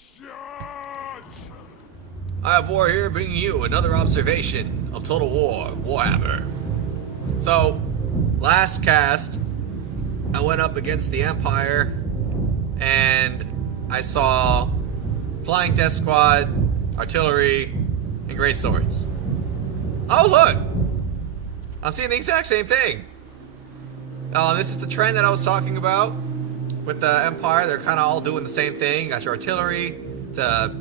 I have War here, bringing you another observation of Total War Warhammer. So, last cast, I went up against the Empire, and I saw Flying Death Squad, Artillery, and Great Swords. Oh look! I'm seeing the exact same thing! This is the trend that I was talking about with the Empire. They're kind of all doing the same thing. You got your artillery to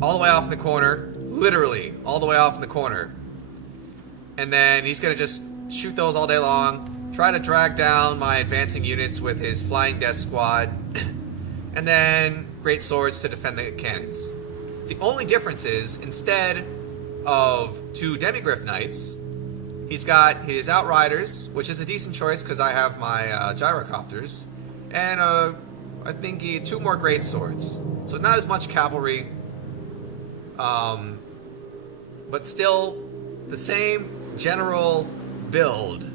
all the way off in the corner, literally all the way off in the corner, and then he's gonna just shoot those all day long, try to drag down my advancing units with his Flying Death Squad, and then Great Swords to defend the cannons. The only difference is, instead of 2 Demigryph Knights, he's got his Outriders, which is a decent choice because I have my Gyrocopters, and I think 2 more Great Swords. So not as much cavalry, but still the same general build,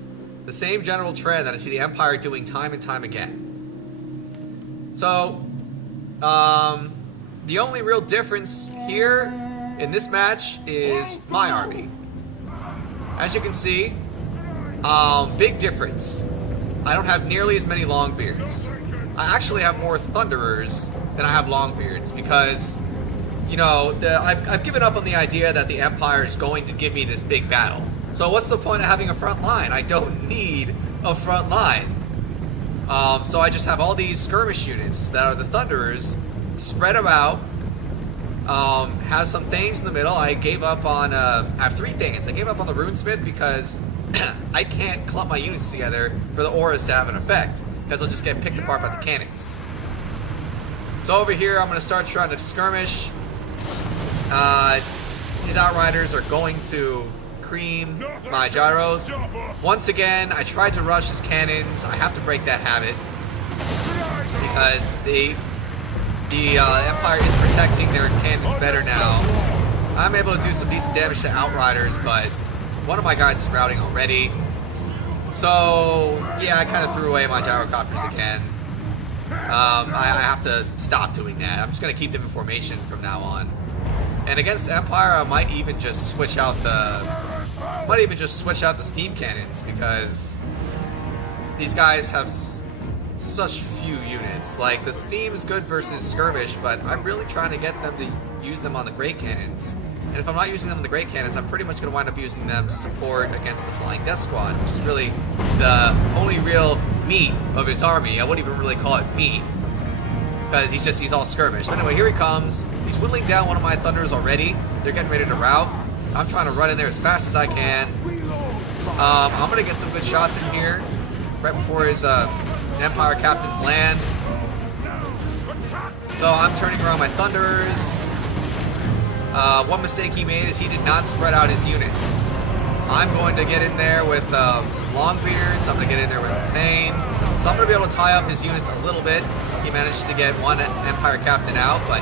the same general trend that I see the Empire doing time and time again. So, the only real difference here in this match is my army. As you can see, big difference. I don't have nearly as many Longbeards. I actually have more Thunderers than I have Longbeards because, you know, I've given up on the idea that the Empire is going to give me this big battle. So what's the point of having a front line? I don't need a front line. So I just have all these skirmish units that are the Thunderers, spread them out, have some Thanes in the middle. I gave up on, I have 3 Thanes. I gave up on the Runesmith because I can't clump my units together for the auras to have an effect, because they'll just get picked apart by the cannons. So over here, I'm going to start trying to skirmish. His Outriders are going to cream my Gyros. Once again, I tried to rush his cannons. I have to break that habit because the Empire is protecting their cannons better now. I'm able to do some decent damage to Outriders, but one of my guys is routing already. So yeah, I kind of threw away my Gyrocopters again. I have to stop doing that. I'm just going to keep them in formation from now on. And against Empire, I might even just switch out the steam cannons because these guys have such few units. Like, the steam is good versus skirmish, but I'm really trying to get them to use them on the great cannons. And if I'm not using them on the great cannons, I'm pretty much going to wind up using them to support against the Flying Death Squad, which is really the only real meat of his army. I wouldn't even really call it meat, because he's all skirmish. But anyway, here he comes. He's whittling down one of my Thunders already. They're getting ready to rout. I'm trying to run in there as fast as I can. I'm going to get some good shots in here right before his Empire captains land. So I'm turning around my Thunderers. One mistake he made is he did not spread out his units. I'm going to get in there with some Longbeards. I'm going to get in there with a Thane. So I'm going to be able to tie up his units a little bit. He managed to get one Empire captain out, but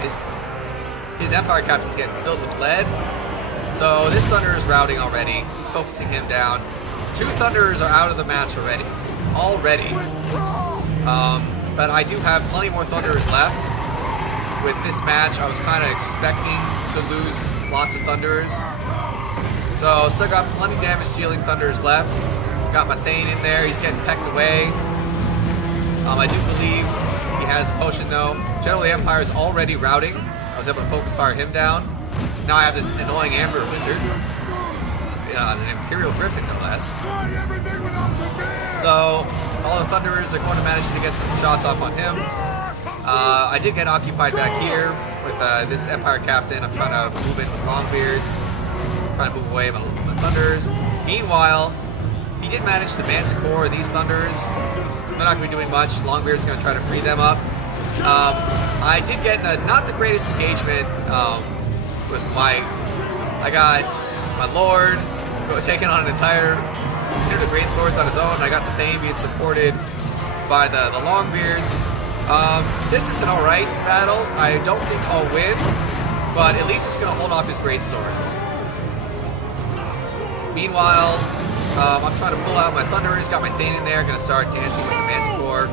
his Empire captain's getting filled with lead. So this Thunder is routing already. He's focusing him down. 2 Thunderers are out of the match already. But I do have plenty more Thunderers left. With this match, I was kind of expecting to lose lots of Thunderers. So still got plenty damage dealing Thunderers left. Got my Thane in there. He's getting pecked away. I do believe he has a potion though. Generally, the Empire is already routing. I was able to focus fire him down. Now I have this annoying Amber Wizard. An Imperial Griffin, no less. So all the Thunderers are going to manage to get some shots off on him. I did get occupied back here with this Empire captain. I'm trying to move in with Longbeards. Trying to move away with my Thunders. Meanwhile, he did manage to Manticore these Thunders. So they're not going to be doing much. Longbeard's going to try to free them up. I did get not the greatest engagement with I got my Lord taking on an entire unit of Great Swords on his own. I got the Thane being supported by the Longbeards. This is an alright battle. I don't think I'll win, but at least it's going to hold off his Great Swords. Meanwhile, I'm trying to pull out my Thunderers, got my Thane in there, going to start dancing with the Manticore.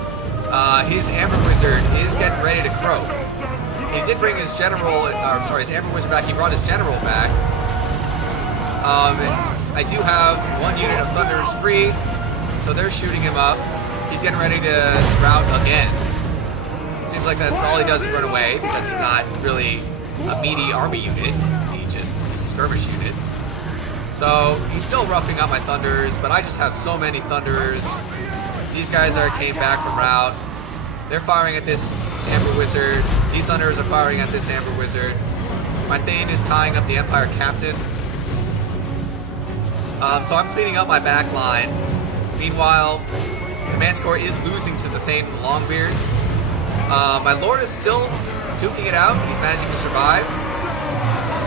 His Amber Wizard is getting ready to croak. he did bring his general, I'm sorry, his Amber Wizard back. He brought his general back. I do have one unit of Thunderers free, so they're shooting him up. He's getting ready to rout again. Seems like that's all he does is run away, because he's not really a meaty army unit. He's a skirmish unit. So he's still roughing up my Thunderers, but I just have so many Thunderers. These guys came back from rout. They're firing at this Amber Wizard. These Thunderers are firing at this Amber Wizard. My Thane is tying up the Empire Captain. So I'm cleaning up my back line. Meanwhile, the Manticore is losing to the Thane and the Longbeards. My Lord is still duking it out. He's managing to survive.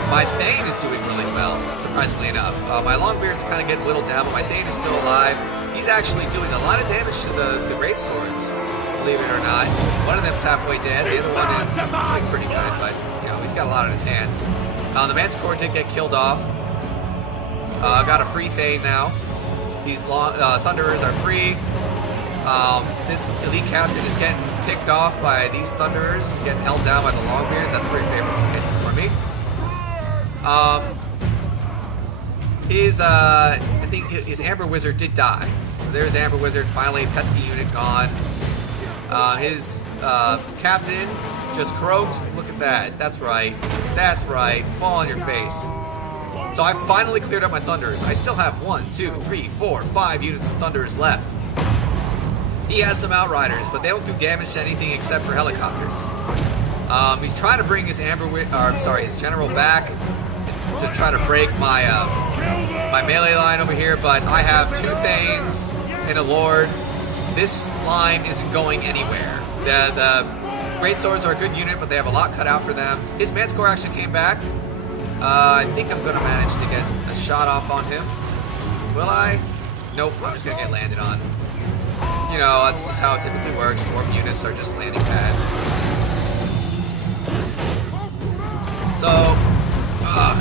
My Thane is doing really well, surprisingly enough. My Longbeard's kind of getting whittled down, but my Thane is still alive. He's actually doing a lot of damage to the Great Swords, believe it or not. One of them's halfway dead, the other one is doing pretty good, but you know, he's got a lot on his hands. The Manticore did get killed off. Got a free Thane now. These Thunderers are free. This elite captain is getting picked off by these Thunderers, getting held down by the Longbeards. That's a very favorable location for me. I think his Amber Wizard did die. So there's Amber Wizard, finally, pesky unit gone. His captain just croaked. Look at that. That's right. That's right. Fall on your face. So I finally cleared up my Thunderers. I still have 1, 2, 3, 4, 5 units of Thunderers left. He has some Outriders, but they don't do damage to anything except for helicopters. He's trying to bring his his general back to try to break my my melee line over here, but I have 2 Thanes and a Lord. This line isn't going anywhere. The Great Swords are a good unit, but they have a lot cut out for them. His Manticore actually came back. I think I'm going to manage to get a shot off on him. Will I? Nope, I'm just going to get landed on. You know, that's just how it typically works. Dwarf units are just landing pads. So,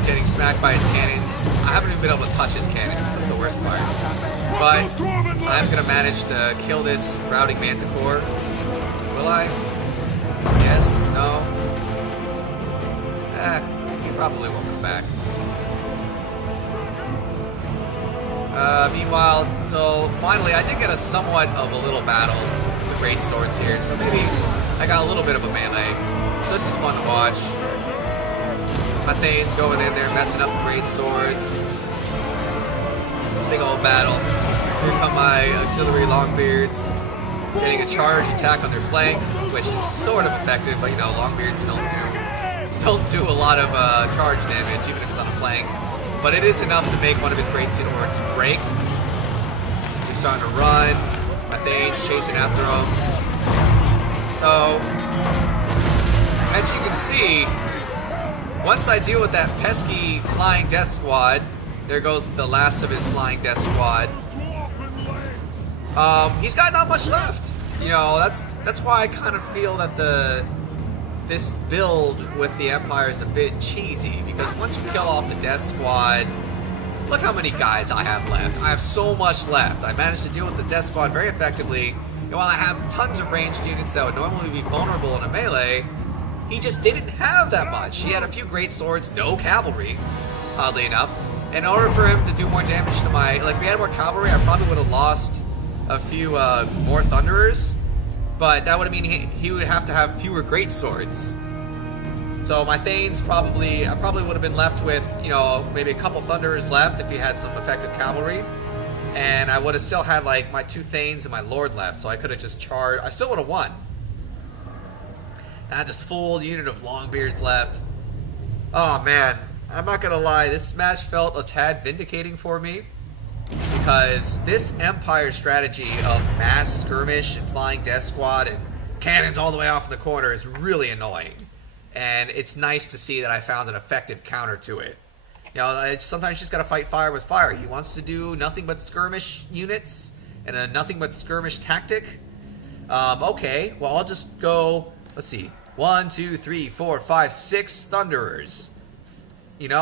getting smacked by his cannons. I haven't even been able to touch his cannons. That's the worst part. But I'm going to manage to kill this routing Manticore. Will I? Yes? No? He probably won't come back. Meanwhile, so finally I did get a somewhat of a little battle with the Great Swords here, so maybe I got a little bit of a melee. So this is fun to watch. My Thane's going in there, messing up the Great Swords. Big old battle. Here come my auxiliary Longbeards, getting a charge attack on their flank, which is sort of effective, but you know, Longbeards don't do a lot of charge damage, even if it's on a flank. But it is enough to make one of his Great Swords break. He's starting to run. My Thane's chasing after him. So, as you can see, once I deal with that pesky Flying Death Squad, there goes the last of his Flying Death Squad. He's got not much left. You know, that's why I kind of feel that this build with the Empire is a bit cheesy, because once you kill off the Death Squad, look how many guys I have left. I have so much left. I managed to deal with the Death Squad very effectively, and while I have tons of ranged units that would normally be vulnerable in a melee, he just didn't have that much. He had a few Great Swords, no cavalry, oddly enough. In order for him to do more damage to my, like, if we had more cavalry, I probably would have lost a few more Thunderers, but that would mean he would have to have fewer Great Swords. So my Thanes I probably would have been left with, you know, maybe a couple Thunderers left if he had some effective cavalry, and I would have still had like my 2 Thanes and my Lord left, so I could have just charged. I still would have won. I had this full unit of Longbeards left. Oh man, I'm not gonna lie, this match felt a tad vindicating for me, because this Empire strategy of mass skirmish and Flying Death Squad and cannons all the way off in the corner is really annoying. And it's nice to see that I found an effective counter to it. You know, sometimes you just gotta fight fire with fire. He wants to do nothing but skirmish units and a nothing but skirmish tactic. Okay, well I'll just go, let's see, 1, 2, 3, 4, 5, 6 Thunderers. You know,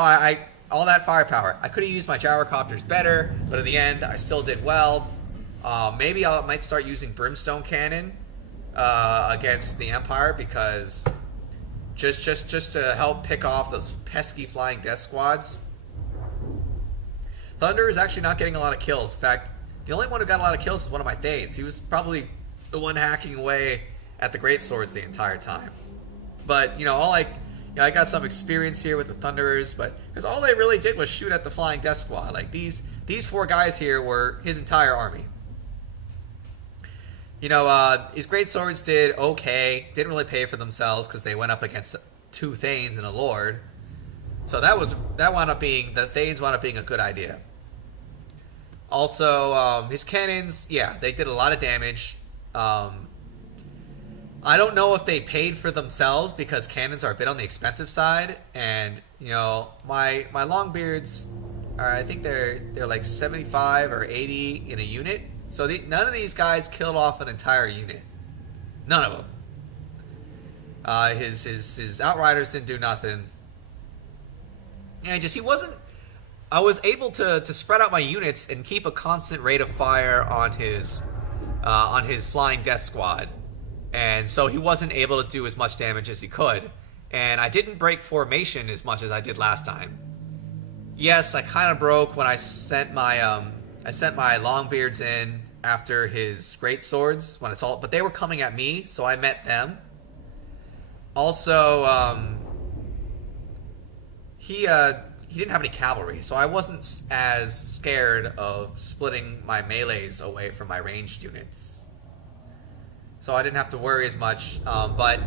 all that firepower. I could have used my gyrocopters better, but in the end, I still did well. Maybe I might start using Brimstone Cannon against the Empire, because just to help pick off those pesky flying death squads. Thunder is actually not getting a lot of kills. In fact, the only one who got a lot of kills is one of my Thanes. He was probably the one hacking away at the great swords the entire time. But I got some experience here with the Thunderers, but because all they really did was shoot at the flying death squad. Like these 4 guys here were his entire army. His great swords did okay. Didn't really pay for themselves because they went up against 2 Thanes and a Lord. So that wound up being, the Thanes wound up being a good idea. Also, his cannons, yeah, they did a lot of damage. I don't know if they paid for themselves because cannons are a bit on the expensive side, and my Longbeards are, I think they're like 75 or 80 in a unit. So none of these guys killed off an entire unit. None of them. His Outriders didn't do nothing. And he wasn't. I was able to spread out my units and keep a constant rate of fire on his flying death squad, and so he wasn't able to do as much damage as he could. And I didn't break formation as much as I did last time. Yes, I kind of broke when I sent my Longbeards in after his great swords when it's all, but they were coming at me, so I met them. Also, he didn't have any cavalry, so I wasn't as scared of splitting my melees away from my ranged units. So I didn't have to worry as much. But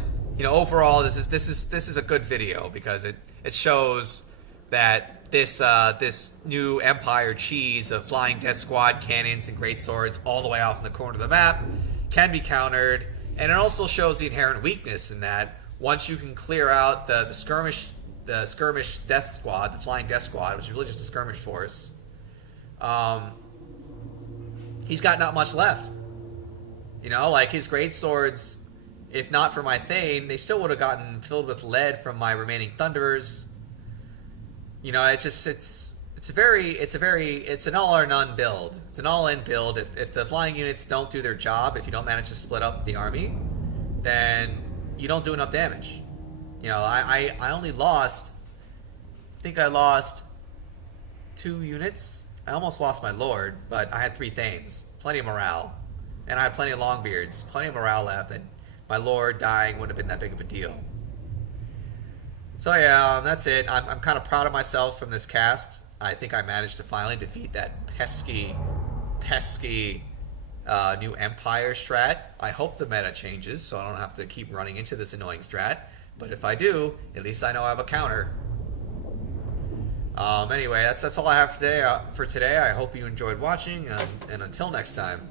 overall, this is a good video because it shows that this new Empire cheese of flying death squad cannons and great swords all the way off in the corner of the map can be countered, and it also shows the inherent weakness in that once you can clear out the skirmish death squad, the flying death squad, which is really just a skirmish force, he's got not much left. Like his great swords, if not for my Thane, they still would have gotten filled with lead from my remaining Thunderers. It's an all or none build. It's an all-in build. If the flying units don't do their job, if you don't manage to split up the army, then you don't do enough damage. I only lost, I think I lost 2 units. I almost lost my Lord, but I had 3 Thanes, plenty of morale, and I had plenty of Longbeards, plenty of morale left, and my Lord dying wouldn't have been that big of a deal. So yeah, that's it. I'm kind of proud of myself from this cast. I think I managed to finally defeat that pesky new Empire strat. I hope the meta changes so I don't have to keep running into this annoying strat. But if I do, at least I know I have a counter. Anyway, that's all I have for today. I hope you enjoyed watching, and until next time.